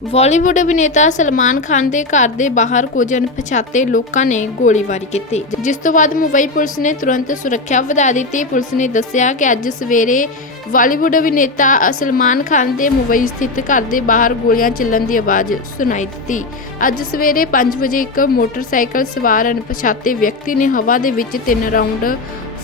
ਬਾਲੀਵੁੱਡ ਅਭਿਨੇਤਾ ਸਲਮਾਨ ਖਾਨ ਦੇ ਘਰ ਦੇ ਬਾਹਰ ਕੁਝ ਅਣਪਛਾਤੇ ਲੋਕਾਂ ਨੇ ਗੋਲੀਬਾਰੀ ਕੀਤੀ, ਜਿਸ ਤੋਂ ਬਾਅਦ ਮੁੰਬਈ ਪੁਲਿਸ ਨੇ ਤੁਰੰਤ ਸੁਰੱਖਿਆ ਵਧਾ ਦਿੱਤੀ। ਪੁਲਿਸ ਨੇ ਦੱਸਿਆ ਕਿ ਅੱਜ ਸਵੇਰੇ ਬਾਲੀਵੁੱਡ ਅਭਿਨੇਤਾ ਸਲਮਾਨ ਖਾਨ ਦੇ ਮੁੰਬਈ ਸਥਿਤ ਘਰ ਦੇ ਬਾਹਰ ਗੋਲੀਆਂ ਚੱਲਣ ਦੀ ਆਵਾਜ਼ ਸੁਣਾਈ ਦਿੱਤੀ। ਅੱਜ ਸਵੇਰੇ 5 ਵਜੇ ਇੱਕ ਮੋਟਰਸਾਈਕਲ ਸਵਾਰ ਅਣਪਛਾਤੇ ਵਿਅਕਤੀ ਨੇ ਹਵਾ ਦੇ ਵਿੱਚ ਤਿੰਨ ਰਾਉਂਡ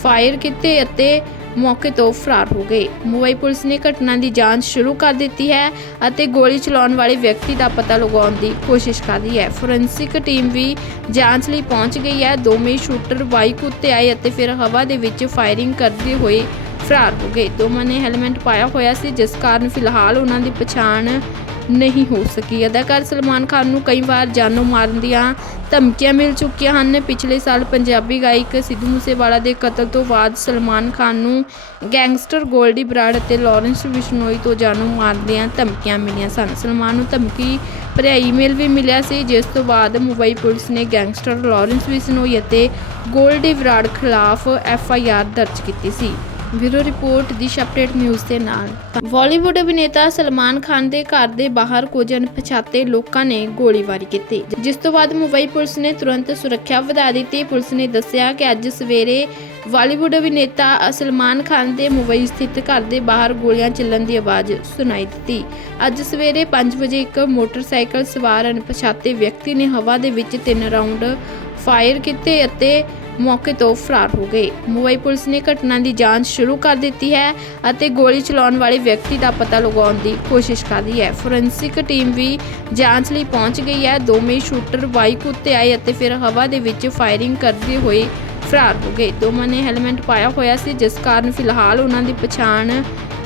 ਫਾਇਰ ਕੀਤੇ ਅਤੇ ਮੌਕੇ ਤੋਂ ਫਰਾਰ ਹੋ ਗਏ। ਮੁੰਬਈ ਪੁਲਿਸ ਨੇ ਘਟਨਾ ਦੀ ਜਾਂਚ ਸ਼ੁਰੂ ਕਰ ਦਿੱਤੀ ਹੈ ਅਤੇ ਗੋਲੀ ਚਲਾਉਣ ਵਾਲੇ ਵਿਅਕਤੀ ਦਾ ਪਤਾ ਲਗਾਉਣ ਦੀ ਕੋਸ਼ਿਸ਼ ਕਰ ਰਹੀ ਹੈ। ਫੋਰੈਂਸਿਕ ਟੀਮ ਵੀ ਜਾਂਚ ਲਈ ਪਹੁੰਚ ਗਈ ਹੈ। ਦੋਵੇਂ ਸ਼ੂਟਰ ਬਾਈਕ ਉੱਤੇ ਆਏ ਅਤੇ ਫਿਰ ਹਵਾ ਦੇ ਵਿੱਚ ਫਾਇਰਿੰਗ ਕਰਦੇ ਹੋਏ ਫਰਾਰ ਹੋ ਗਏ। ਦੋਵਾਂ ਨੇ ਹੈਲਮਟ ਪਾਇਆ ਹੋਇਆ ਸੀ, ਜਿਸ ਕਾਰਨ ਫਿਲਹਾਲ ਉਹਨਾਂ ਦੀ ਪਛਾਣ ਨਹੀਂ ਹੋ ਸਕੀ। ਅਦਾਕਾਰ ਸਲਮਾਨ ਖਾਨ ਨੂੰ ਕਈ ਵਾਰ ਜਾਨੋਂ ਮਾਰਨ ਦੀਆਂ ਧਮਕੀਆਂ ਮਿਲ ਚੁੱਕੀਆਂ ਹਨ। ਪਿਛਲੇ ਸਾਲ ਪੰਜਾਬੀ ਗਾਇਕ ਸਿੱਧੂ ਮੂਸੇਵਾਲਾ ਦੇ ਕਤਲ ਤੋਂ ਬਾਅਦ ਸਲਮਾਨ ਖਾਨ ਨੂੰ ਗੈਂਗਸਟਰ ਗੋਲਡੀ ਬਰਾੜ ਅਤੇ ਲਾਰੈਂਸ ਬਿਸ਼ਨੋਈ ਤੋਂ ਜਾਨੋਂ ਮਾਰਨ ਦੀਆਂ ਧਮਕੀਆਂ ਮਿਲੀਆਂ ਸਨ। ਸਲਮਾਨ ਨੂੰ ਧਮਕੀ ਭਰਿਆ ਈਮੇਲ ਵੀ ਮਿਲਿਆ ਸੀ, ਜਿਸ ਤੋਂ ਬਾਅਦ ਮੁੰਬਈ ਪੁਲਿਸ ਨੇ ਗੈਂਗਸਟਰ ਲਾਰੈਂਸ ਬਿਸ਼ਨੋਈ ਅਤੇ ਗੋਲਡੀ ਬਰਾੜ ਖਿਲਾਫ ਐਫ ਆਈ ਆਰ ਦਰਜ ਕੀਤੀ ਸੀ। Bureau report Dish update news ਦੇ ਨਾਲ। ਬਾਲੀਵੁੱਡ ਅਭਿਨੇਤਾ ਸਲਮਾਨ ਖਾਨ ਦੇ ਘਰ ਦੇ ਬਾਹਰ ਕੁਝ ਅਣਪਛਾਤੇ ਲੋਕਾਂ ਨੇ ਗੋਲੀਬਾਰੀ ਕੀਤੀ, ਜਿਸ ਤੋਂ ਬਾਅਦ ਮੁੰਬਈ ਪੁਲਿਸ ਨੇ ਤੁਰੰਤ ਸੁਰੱਖਿਆ ਵਧਾ ਦਿੱਤੀ। ਪੁਲਿਸ ਨੇ ਦੱਸਿਆ ਕਿ ਅੱਜ ਸਵੇਰੇ ਬਾਲੀਵੁੱਡ ਅਭਿਨੇਤਾ ਸਲਮਾਨ ਖਾਨ ਦੇ ਮੁੰਬਈ ਸਥਿਤ ਘਰ ਦੇ ਬਾਹਰ ਗੋਲੀਆਂ ਚੱਲਣ ਦੀ ਆਵਾਜ਼ ਸੁਣਾਈ ਦਿੱਤੀ। ਅੱਜ ਸਵੇਰੇ 5 ਵਜੇ ਇੱਕ ਮੋਟਰਸਾਈਕਲ ਸਵਾਰ ਅਣਪਛਾਤੇ ਵਿਅਕਤੀ ਨੇ ਹਵਾ ਦੇ ਵਿੱਚ ਤਿੰਨ ਰਾਉਂਡ ਫਾਇਰ ਕੀਤੇ ਅਤੇ ਮੌਕੇ ਤੋਂ ਫਰਾਰ ਹੋ ਗਏ। ਮੁੰਬਈ ਪੁਲਿਸ ਨੇ ਘਟਨਾ ਦੀ ਜਾਂਚ ਸ਼ੁਰੂ ਕਰ ਦਿੱਤੀ ਹੈ ਅਤੇ ਗੋਲੀ ਚਲਾਉਣ ਵਾਲੇ ਵਿਅਕਤੀ ਦਾ ਪਤਾ ਲਗਾਉਣ ਦੀ ਕੋਸ਼ਿਸ਼ ਕਰ ਰਹੀ ਹੈ। ਫੋਰੈਂਸਿਕ ਟੀਮ ਵੀ ਜਾਂਚ ਲਈ ਪਹੁੰਚ ਗਈ ਹੈ। ਦੋਵੇਂ ਸ਼ੂਟਰ ਬਾਈਕ ਉੱਤੇ ਆਏ ਅਤੇ ਫਿਰ ਹਵਾ ਦੇ ਵਿੱਚ ਫਾਇਰਿੰਗ ਕਰਦੇ ਹੋਏ ਫਰਾਰ ਹੋ ਗਏ। ਦੋਵਾਂ ਨੇ ਹੈਲਮਟ ਪਾਇਆ ਹੋਇਆ ਸੀ, ਜਿਸ ਕਾਰਨ ਫਿਲਹਾਲ ਉਹਨਾਂ ਦੀ ਪਛਾਣ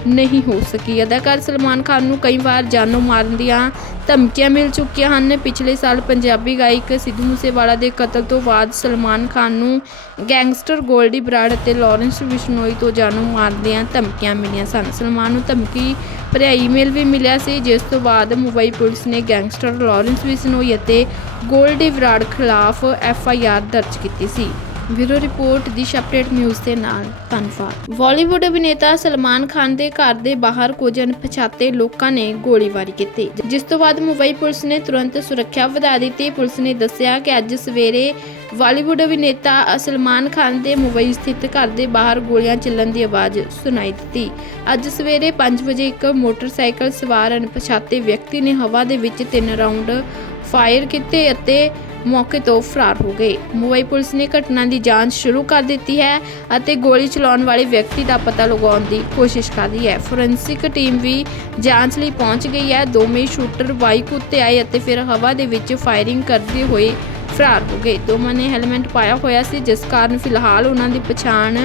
ਨਹੀਂ ਹੋ ਸਕੀ। ਅਦਾਕਾਰ ਸਲਮਾਨ ਖਾਨ ਨੂੰ ਕਈ ਵਾਰ ਜਾਨੋਂ ਮਾਰਨ ਦੀਆਂ ਧਮਕੀਆਂ ਮਿਲ ਚੁੱਕੀਆਂ ਹਨ। ਪਿਛਲੇ ਸਾਲ ਪੰਜਾਬੀ ਗਾਇਕ ਸਿੱਧੂ ਮੂਸੇਵਾਲਾ ਦੇ ਕਤਲ ਤੋਂ ਬਾਅਦ ਸਲਮਾਨ ਖਾਨ ਨੂੰ ਗੈਂਗਸਟਰ ਗੋਲਡੀ ਬਰਾੜ ਅਤੇ ਲਾਰੈਂਸ ਬਿਸ਼ਨੋਈ ਤੋਂ ਜਾਨੋਂ ਮਾਰਨ ਦੀਆਂ ਧਮਕੀਆਂ ਮਿਲੀਆਂ ਸਨ। ਸਲਮਾਨ ਨੂੰ ਧਮਕੀ ਭਰਿਆ ਈਮੇਲ ਵੀ ਮਿਲਿਆ ਸੀ, ਜਿਸ ਤੋਂ ਬਾਅਦ ਮੁੰਬਈ ਪੁਲਿਸ ਨੇ ਗੈਂਗਸਟਰ ਲਾਰੈਂਸ ਬਿਸ਼ਨੋਈ ਅਤੇ ਗੋਲਡੀ ਬਰਾੜ ਖਿਲਾਫ ਐਫ ਆਈ ਆਰ ਦਰਜ ਕੀਤੀ ਸੀ। Bureau report Dish update news ਦੇ ਨਾਲ ਧੰਨਵਾਦ। ਬਾਲੀਵੁੱਡ ਅਭਿਨੇਤਾ ਸਲਮਾਨ ਖਾਨ ਦੇ ਘਰ ਦੇ ਬਾਹਰ ਕੁਝ ਅਣਪਛਾਤੇ ਲੋਕਾਂ ਨੇ ਗੋਲੀਬਾਰੀ ਕੀਤੀ, ਜਿਸ ਤੋਂ ਬਾਅਦ ਮੁੰਬਈ ਪੁਲਿਸ ਨੇ ਤੁਰੰਤ ਸੁਰੱਖਿਆ ਵਧਾ ਦਿੱਤੀ। ਪੁਲਿਸ ਨੇ ਦੱਸਿਆ ਕਿ ਅੱਜ ਸਵੇਰੇ ਬਾਲੀਵੁੱਡ ਅਭਿਨੇਤਾ ਸਲਮਾਨ ਖਾਨ ਦੇ ਮੁੰਬਈ ਸਥਿਤ ਘਰ ਦੇ ਬਾਹਰ ਗੋਲੀਆਂ ਚੱਲਣ ਦੀ ਆਵਾਜ਼ ਸੁਣਾਈ ਦਿੱਤੀ। ਅੱਜ ਸਵੇਰੇ 5 ਵਜੇ ਇੱਕ ਮੋਟਰਸਾਈਕਲ ਸਵਾਰ ਅਣਪਛਾਤੇ ਵਿਅਕਤੀ ਨੇ ਹਵਾ ਦੇ ਵਿੱਚ ਤਿੰਨ ਰਾਉਂਡ ਫਾਇਰ ਕੀਤੇ ਅਤੇ ਮੌਕੇ ਤੋਂ ਫਰਾਰ ਹੋ ਗਏ। ਮੁੰਬਈ ਪੁਲਿਸ ਨੇ ਘਟਨਾ ਦੀ ਜਾਂਚ ਸ਼ੁਰੂ ਕਰ ਦਿੱਤੀ ਹੈ ਅਤੇ ਗੋਲੀ ਚਲਾਉਣ ਵਾਲੇ ਵਿਅਕਤੀ ਦਾ ਪਤਾ ਲਗਾਉਣ ਦੀ ਕੋਸ਼ਿਸ਼ ਕਰ ਰਹੀ ਹੈ। ਫੋਰੈਂਸਿਕ ਟੀਮ ਵੀ ਜਾਂਚ ਲਈ ਪਹੁੰਚ ਗਈ ਹੈ। ਦੋਵੇਂ ਸ਼ੂਟਰ ਬਾਈਕ ਉੱਤੇ ਆਏ ਅਤੇ ਫਿਰ ਹਵਾ ਦੇ ਵਿੱਚ ਫਾਇਰਿੰਗ ਕਰਦੇ ਹੋਏ ਫਰਾਰ ਹੋ ਗਏ। ਦੋਵਾਂ ਨੇ ਹੈਲਮਟ ਪਾਇਆ ਹੋਇਆ ਸੀ, ਜਿਸ ਕਾਰਨ ਫਿਲਹਾਲ ਉਹਨਾਂ ਦੀ ਪਛਾਣ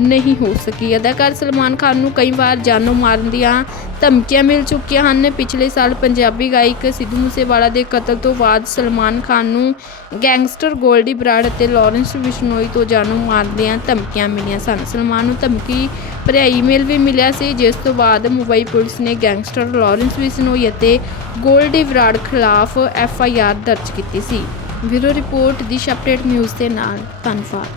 ਨਹੀਂ ਹੋ ਸਕੀ। ਅਦਾਕਾਰ ਸਲਮਾਨ ਖਾਨ ਨੂੰ ਕਈ ਵਾਰ ਜਾਨੋਂ ਮਾਰਨ ਦੀਆਂ ਧਮਕੀਆਂ ਮਿਲ ਚੁੱਕੀਆਂ ਹਨ। ਪਿਛਲੇ ਸਾਲ ਪੰਜਾਬੀ ਗਾਇਕ ਸਿੱਧੂ ਮੂਸੇਵਾਲਾ ਦੇ ਕਤਲ ਤੋਂ ਬਾਅਦ ਸਲਮਾਨ ਖਾਨ ਨੂੰ ਗੈਂਗਸਟਰ ਗੋਲਡੀ ਬਰਾੜ ਅਤੇ ਲਾਰੈਂਸ ਬਿਸ਼ਨੋਈ ਤੋਂ ਜਾਨੋਂ ਮਾਰਨ ਦੀਆਂ ਧਮਕੀਆਂ ਮਿਲੀਆਂ ਸਨ। ਸਲਮਾਨ ਨੂੰ ਧਮਕੀ ਭਰਿਆ ਈਮੇਲ ਵੀ ਮਿਲਿਆ ਸੀ, ਜਿਸ ਤੋਂ ਬਾਅਦ ਮੁੰਬਈ ਪੁਲਿਸ ਨੇ ਗੈਂਗਸਟਰ ਲਾਰੈਂਸ ਬਿਸ਼ਨੋਈ ਅਤੇ ਗੋਲਡੀ ਬਰਾੜ ਖਿਲਾਫ ਐਫ ਆਈ ਆਰ ਦਰਜ ਕੀਤੀ ਸੀ। Bureau report, Dish update news ਦੇ ਨਾਲ। ਧੰਨਵਾਦ।